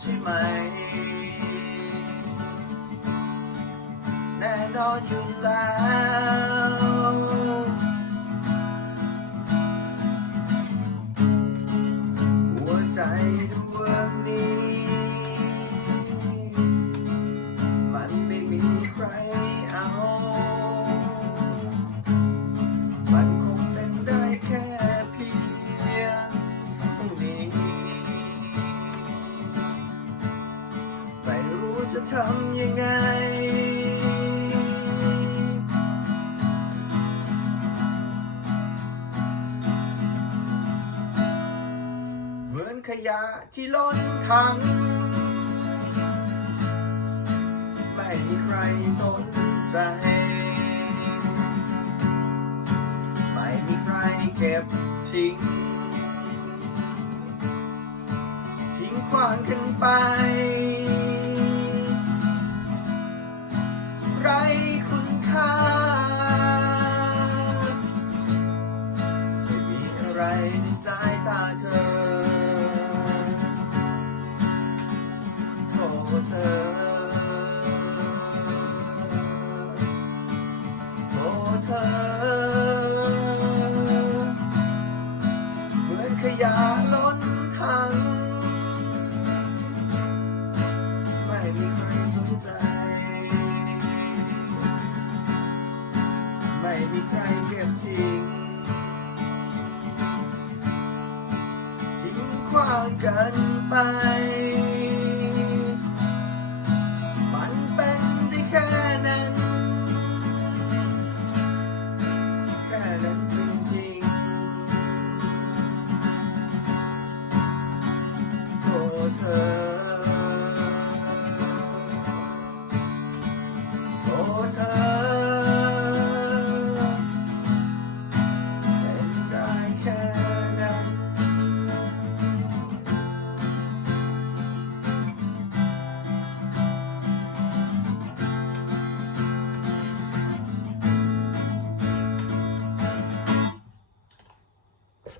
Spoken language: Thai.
ใช่ไหม แน่นอนอยู่แล้ว หัวใจด้วย จะทำยังไง เหมือนขยะที่ล้นถัง ไม่มีใครสนใจ ไม่มีใครเก็บทิ้งทิ้งขวางกันไป มีใครเก็บทิ้งทิ้งขว้างกันไป